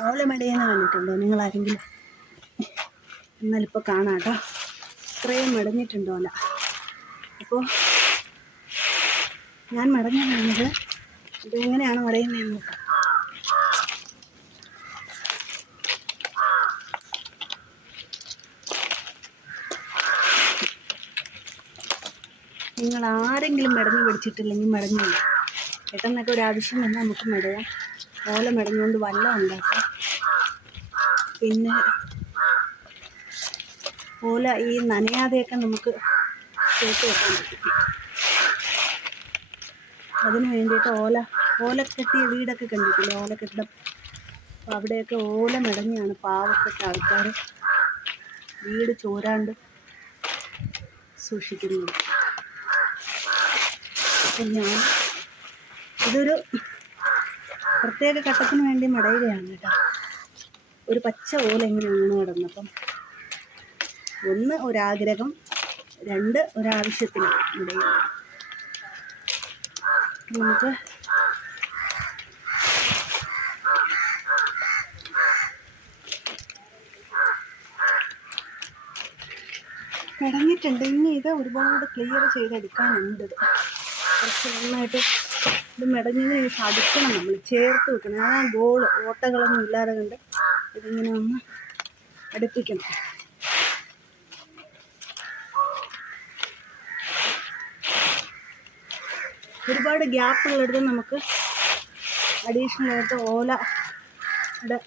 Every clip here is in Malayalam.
ഓല മെടയെന്ന് കണ്ടിട്ടുണ്ടോ നിങ്ങൾ ആരെങ്കിലും എന്നാലിപ്പോൾ കാണാം കേട്ടോ ഇത്രയും മടങ്ങിയിട്ടുണ്ടോ അല്ല? അപ്പോൾ ഞാൻ മെടഞ്ഞു വന്നത് ഇതെങ്ങനെയാണ് മടയുന്നതെന്ന് നിങ്ങൾ ആരെങ്കിലും മടങ്ങി പിടിച്ചിട്ടില്ലെങ്കിൽ മടങ്ങില്ല പെട്ടെന്നൊക്കെ ഒരു ആവശ്യം വന്നാൽ നമുക്ക് മടയാം ഓല മെടഞ്ഞുകൊണ്ട് വല്ല ഉണ്ടാക്കാം. പിന്നെ ഓല ഈ നനയാതെയൊക്കെ നമുക്ക് ചേർത്ത് വെക്കാൻ പറ്റും. അതിന് വേണ്ടിയിട്ട് ഓല ഓല കെട്ടിയ വീടൊക്കെ കണ്ടിട്ടില്ല? ഓല കെട്ടിടം. അപ്പോൾ അവിടെയൊക്കെ ഓല മെടഞ്ഞാണ് പാവപ്പെട്ട ആൾക്കാർ വീട് ചോരാണ്ട് സൂക്ഷിക്കുന്നത്. അപ്പം ഞാൻ ഇതൊരു പ്രത്യേക ഘട്ടത്തിന് വേണ്ടി മടയുകയാണ് കേട്ടോ. ഒരു പച്ച ഓല ഇങ്ങനെ വീണ് കിടന്നപ്പം ഒന്ന് ഒരാഗ്രഹം രണ്ട് ഒരാവശ്യത്തിന് ഇടയിൽ നമുക്ക് കിടങ്ങിയിട്ടുണ്ട് ഇനി ഇത് ഒരുപാട് ക്ലിയർ ചെയ്തെടുക്കാനുണ്ട്. കുറച്ച് നന്നായിട്ട് ഇത് മെടഞ്ഞതിന് ശേഷം നമ്മൾ. ചേർത്ത് വെക്കണം. അതാണ് ഗോൾ ഓട്ടകളൊന്നും ഇല്ലാതെ കണ്ട് ഇതിങ്ങനെ ഒന്ന് അടുപ്പിക്കണം ഒരുപാട് ഗ്യാപ്പുള്ളിടത്ത് നമുക്ക് അഡീഷണൽ ആയിട്ട് ഓല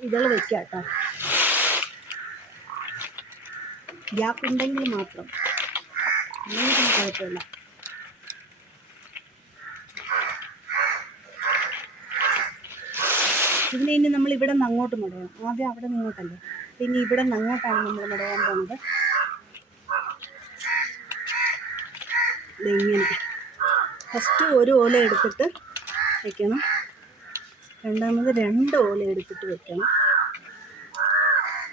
ഇതൾ വെക്കാം കേട്ടോ ഗ്യാപ്പ് ഉണ്ടെങ്കിൽ മാത്രം കുഴപ്പമില്ല. ഇതിന് ഇനി നമ്മൾ ഇവിടെ നിന്ന് അങ്ങോട്ട് മുടയണം ആദ്യം അവിടെ നിന്ന് ഇങ്ങോട്ടല്ലേ? പിന്നെ ഇവിടെ നിന്ന് അങ്ങോട്ടാണ് നമ്മൾ മുടയാൻ പോകുന്നത്. ഇങ്ങനെ. ഫസ്റ്റ് ഒരു ഓല എടുത്തിട്ട് വെക്കണം. രണ്ടാമത് രണ്ട് ഓല എടുത്തിട്ട് വെക്കണം.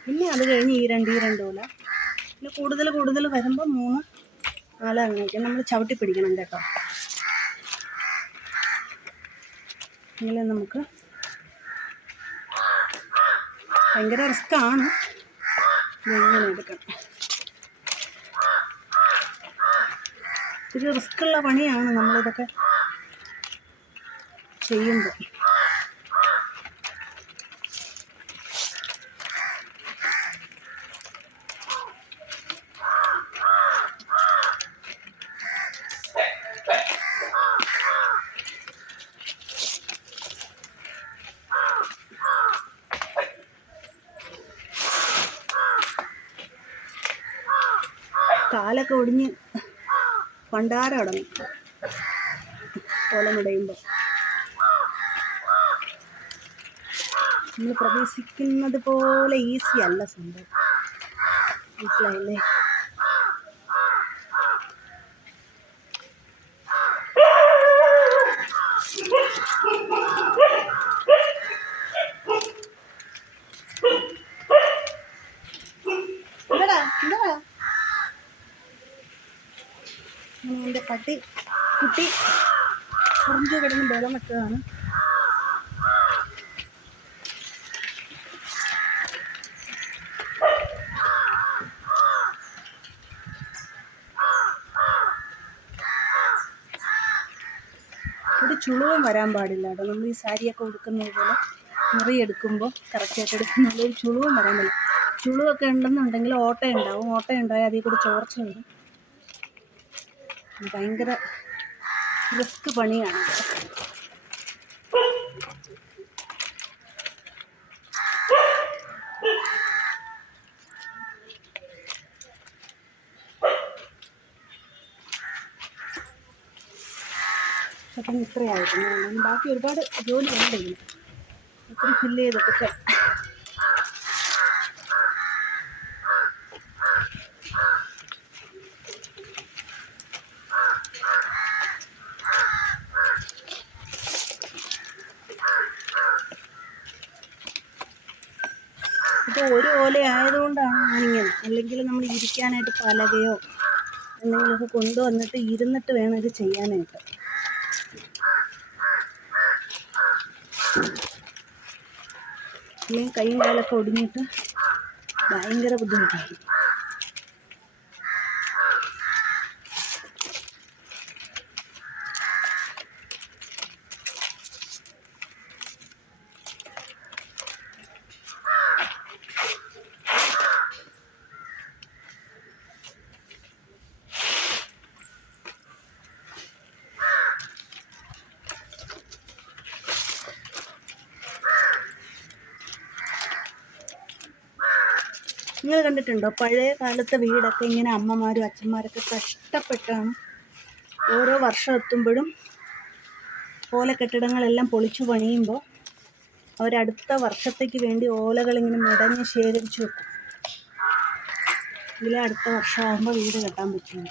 പിന്നെ അത് കഴിഞ്ഞ് ഈ രണ്ട് ഈ രണ്ട് ഓല. പിന്നെ കൂടുതൽ കൂടുതൽ വരുമ്പോൾ മൂന്ന് നാല് അങ്ങനെ വയ്ക്കാം നമ്മൾ ചവിട്ടി പിടിക്കണം കേട്ടോ. ഇങ്ങനെ നമുക്ക് ഭയങ്കര റിസ്ക്കാണ്. ഇങ്ങനെ എടുക്കണം ഇത്തിരി റിസ്ക്കുള്ള പണിയാണ് നമ്മളിതൊക്കെ ചെയ്യുമ്പോൾ കാലൊക്കെ ഒടിഞ്ഞ് പണ്ടാരം അടങ്ങും ഓലമിടയുമ്പോൾ നമ്മൾ പ്രതീക്ഷിക്കുന്നത് പോലെ ഈസി അല്ല സംഭവം. മനസ്സിലായില്ലേ? എന്റെ പട്ടി കുട്ടി കുറഞ്ഞു കിടന്ന് ബലം വെച്ചതാണ്. ഒരു ചുളിവും വരാൻ പാടില്ല കേട്ടോ. നമ്മൾ ഈ സാരിയൊക്കെ ഉടുക്കുന്നത് പോലെ മുറിയെടുക്കുമ്പോൾ കറക്റ്റായിട്ട് എടുക്കുമ്പോൾ ഒരു ചുളിവും വരാൻ പാടില്ല. ചുളിവൊക്കെ ഉണ്ടെന്നുണ്ടെങ്കിൽ ഓട്ടയുണ്ടാവും. ഓട്ടയുണ്ടായാൽ അതിൽ കൂടി ചോർച്ച വരും ഭയങ്കര റിസ്ക് പണിയാണ്. ഇത്രയായിരുന്നു. ബാക്കി ഒരുപാട് ജോലി ഉണ്ട് ഒത്തിരി ഫില്ല് ചെയ്തിട്ടൊക്കെ ഇപ്പോൾ ഒരു ഓല ആയതുകൊണ്ടാണ് ഞാനിങ്ങനെ. അല്ലെങ്കിൽ നമ്മൾ ഇരിക്കാനായിട്ട് പലകയോ എന്തെങ്കിലുമൊക്കെ കൊണ്ടുവന്നിട്ട് ഇരുന്നിട്ട് വേണം ഇത് ചെയ്യാനായിട്ട്. അല്ലെങ്കിൽ കൈയും കാലൊക്കെ ഒടിഞ്ഞിട്ട് ഭയങ്കര ബുദ്ധിമുട്ടാണ്. നിങ്ങൾ കണ്ടിട്ടുണ്ടോ? പഴയ കാലത്തെ വീടൊക്കെ ഇങ്ങനെ അമ്മമാരും അച്ഛന്മാരൊക്കെ കഷ്ടപ്പെട്ടാണ് ഓരോ വർഷം എത്തുമ്പോഴും ഓല കെട്ടിടങ്ങളെല്ലാം പൊളിച്ചു പണിയുമ്പോൾ അവരടുത്ത വർഷത്തേക്ക് വേണ്ടി ഓലകളിങ്ങനെ മുടഞ്ഞ് ശേഖരിച്ചു വെക്കും. ഇതിലെ അടുത്ത വർഷമാകുമ്പോൾ വീട് കെട്ടാൻ പറ്റുന്നു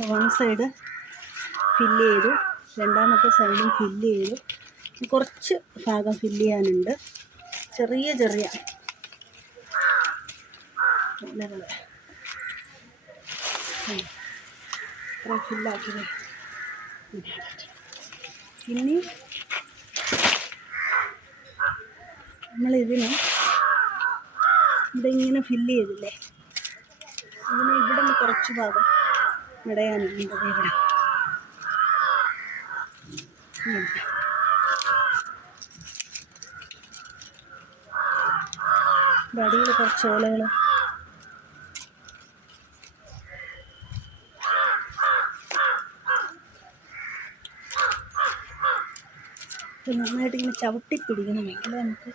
വൺ സൈഡ് ഫില്ല് ചെയ്തു. രണ്ടാമത്തെ സൈഡും ഫില്ല് ചെയ്തു. കുറച്ച് ഭാഗം ഫില്ല് ചെയ്യാനുണ്ട്. ചെറിയ ചെറിയ ഇത്ര ഫില്ലാക്കി ഇനി നമ്മളിതിന് ഇതിങ്ങനെ ഫില്ല് ചെയ്തില്ലേ? ഇതിന് ഇവിടെ കുറച്ച് ഭാഗം ഇടയാനുണ്ട് ദേ ഇവിടെ കുറച്ച് ഓലകൾ. നന്നായിട്ട് ഇങ്ങനെ ചവിട്ടി പിടിക്കണമെങ്കിൽ നമുക്ക്?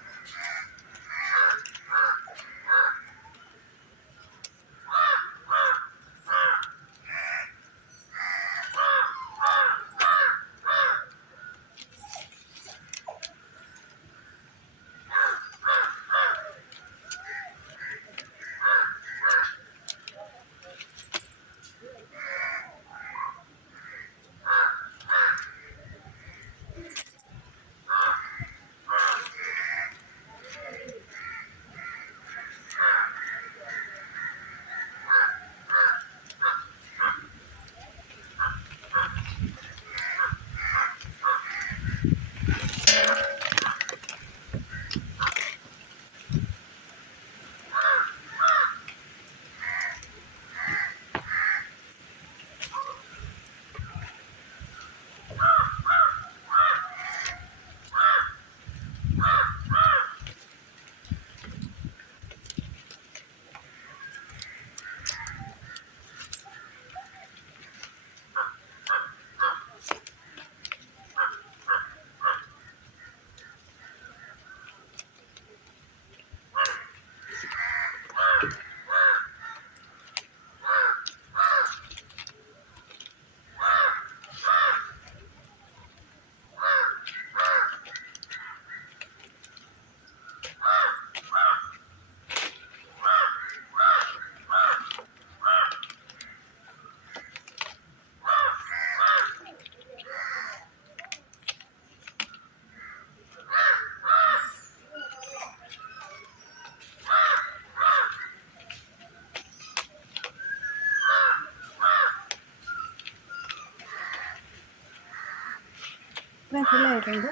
ഇത്രയും ഫുള്ളായിട്ടുണ്ട്.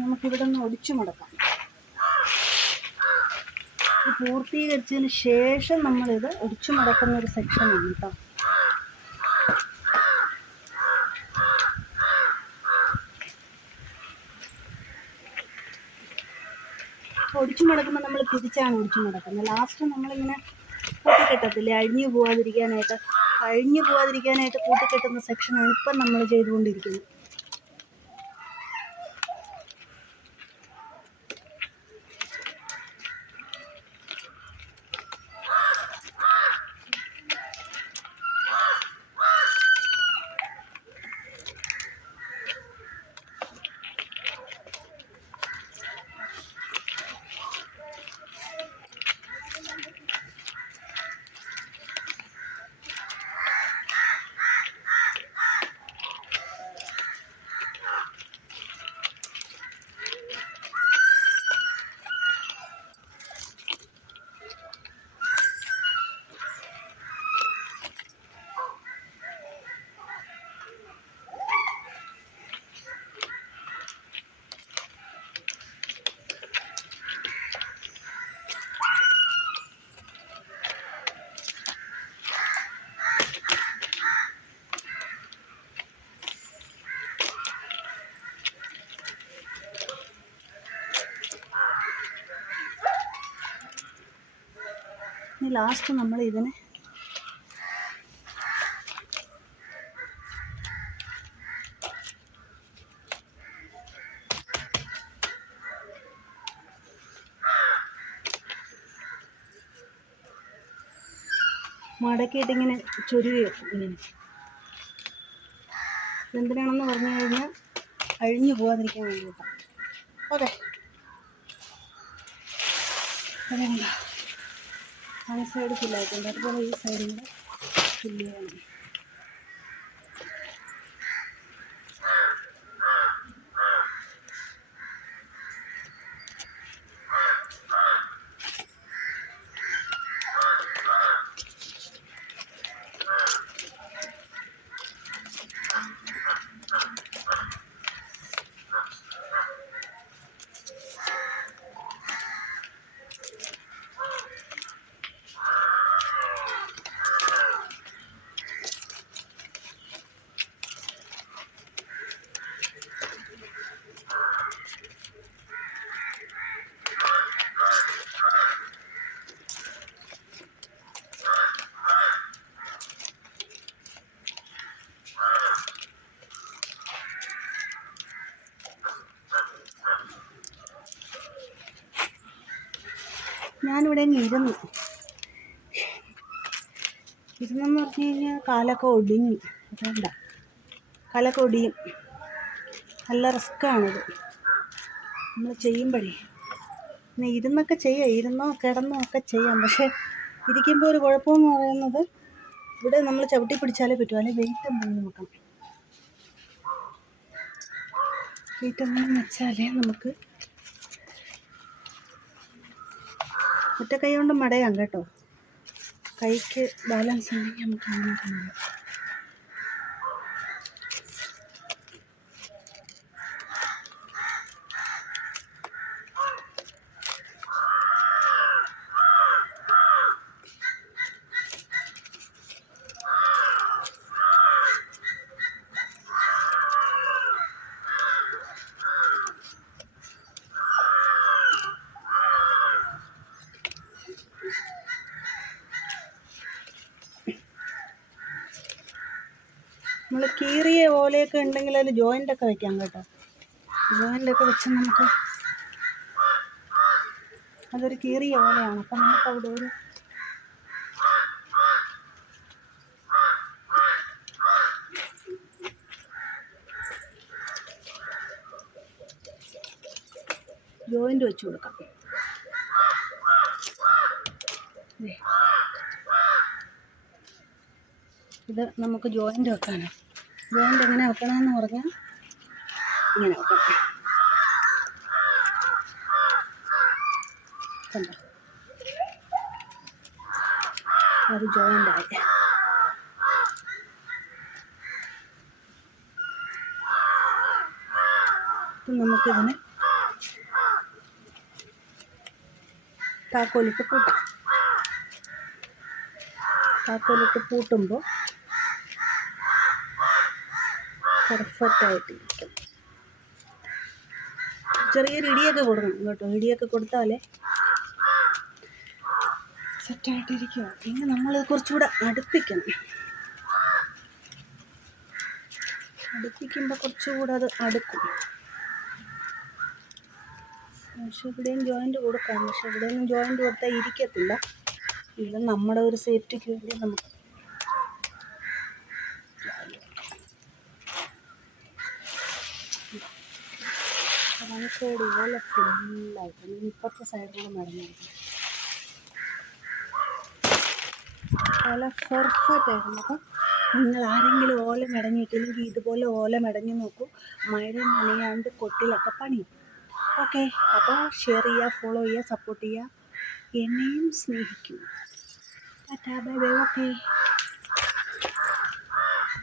നമുക്കിവിടെ നിന്ന് ഒടിച്ചു മുടക്കാം. പൂർത്തീകരിച്ചതിന് ശേഷം നമ്മളിത് ഒടിച്ചു മുടക്കുന്ന ഒരു സെക്ഷനാണ് കേട്ടോ. ഒടിച്ചു മുടക്കുമ്പോൾ നമ്മൾ തിരിച്ചാണ് ഒടിച്ചു മുടക്കുന്നത്. ലാസ്റ്റ് നമ്മളിങ്ങനെ കൂട്ടിക്കെട്ടത്തില്ലേ അഴിഞ്ഞു പോവാതിരിക്കാനായിട്ട് അഴിഞ്ഞു പോവാതിരിക്കാനായിട്ട് കൂട്ടിക്കെട്ടുന്ന സെക്ഷനാണ് ഇപ്പം നമ്മൾ ചെയ്തുകൊണ്ടിരിക്കുന്നത്. ലാസ്റ്റ് നമ്മൾ ഇതിനെ മടക്കിയിട്ട് ഇങ്ങനെ ഇങ്ങനെ. എന്തിനാണെന്ന് പറഞ്ഞു കഴിഞ്ഞാൽ അഴിഞ്ഞു പോകാതിരിക്കാൻ വേണ്ടിയിട്ടാണ്. ഓക്കെ ആ സൈഡ് ഫില്ലായിട്ടുണ്ട് അതുപോലെ ഈ സൈഡും കൂടെ ഫില്ല് ചെയ്യണം. ഞാനിവിടെ ഇരുന്നു. ഇരുന്നെന്ന് പറഞ്ഞു കഴിഞ്ഞാൽ കാലൊക്കെ ഒടിഞ്ഞു. വേണ്ട കാലൊക്കെ ഒടിയും. നല്ല റിസ്ക്കാണിത് നമ്മൾ ചെയ്യുമ്പോഴേ. പിന്നെ ഇരുന്നൊക്കെ ചെയ്യാം. ഇരുന്നോ കിടന്നോ ഒക്കെ ചെയ്യാം. പക്ഷേ ഇരിക്കുമ്പോൾ ഒരു കുഴപ്പമെന്ന് പറയുന്നത് ഇവിടെ നമ്മൾ ചവിട്ടി പിടിച്ചാലേ പറ്റൂ. അല്ലെങ്കിൽ വെയിറ്റ് എന്തെങ്കിലും നോക്കാം. വെയിറ്റ് എന്തെങ്കിലും വെച്ചാലേ നമുക്ക് ഒറ്റ കൈ കൊണ്ട് മടയാം കേട്ടോ. കൈക്ക് ബാലൻസ് ഉണ്ടെങ്കിൽ നമുക്ക് അങ്ങനെ ചെയ്യാം നമ്മൾ കീറിയ ഓലയൊക്കെ ഉണ്ടെങ്കിൽ അതിൽ ജോയിന്റ് ഒക്കെ വെക്കാം കേട്ടോ. ജോയിന്റ് ഒക്കെ വെച്ച് നമുക്ക് അതൊരു കീറിയ ഓലയാണ് അപ്പം നമുക്ക് അവിടെ ഒരു ജോയിന്റ് വെച്ച് കൊടുക്കാം. ഇത് നമുക്ക് ജോയിന്റ് വെക്കാനാണ്. ജോയിന്റ് എങ്ങനെ വെക്കണമെന്ന് പറഞ്ഞാൽ ഇങ്ങനെ വെക്കണം കണ്ടോ? അത് ജോയിന്റ് ആയി. ഇപ്പം നമുക്കിതിനെ താക്കോലിട്ട് പൂട്ടാം താക്കോലിട്ട് പൂട്ടുമ്പോൾ പെർഫെക്റ്റ് ആയിട്ടിരിക്കും. ചെറിയൊരു ഇടിയൊക്കെ കൊടുക്കണം കേട്ടോ. ഇടിയൊക്കെ കൊടുത്താലേ സെറ്റായിട്ടിരിക്കുക പിന്നെ നമ്മൾ കുറച്ചുകൂടെ അടുപ്പിക്കണം. അടുപ്പിക്കുമ്പോൾ കുറച്ചുകൂടെ അത് അടുക്കും. പക്ഷെ ഇവിടെയും ജോയിന്റ് കൊടുക്കാം. പക്ഷെ ഇവിടെയൊന്നും ജോയിന്റ് കൊടുത്താൽ ഇരിക്കത്തില്ല. ഇത് നമ്മുടെ ഒരു സേഫ്റ്റിക്ക് വേണ്ടി നമുക്ക് വൺ സൈഡ് ഇതുപോലെ ഫുള്ളായിട്ട് ഇപ്പുറത്തെ സൈഡിൽ നടന്നു ഓല പെർഫെക്റ്റ് അപ്പം നിങ്ങൾ ആരെങ്കിലും ഓല മടങ്ങിയിട്ടില്ലെങ്കിൽ ഇതുപോലെ ഓല മടങ്ങി നോക്കൂ. മഴ നനയാണ്ട് കൊട്ടിലൊക്കെ പണിയും. ഓക്കെ അപ്പോൾ ഷെയർ ചെയ്യുക ഫോളോ ചെയ്യുക സപ്പോർട്ട് ചെയ്യുക. എന്നെയും സ്നേഹിക്കൂ. Tata bye bye okay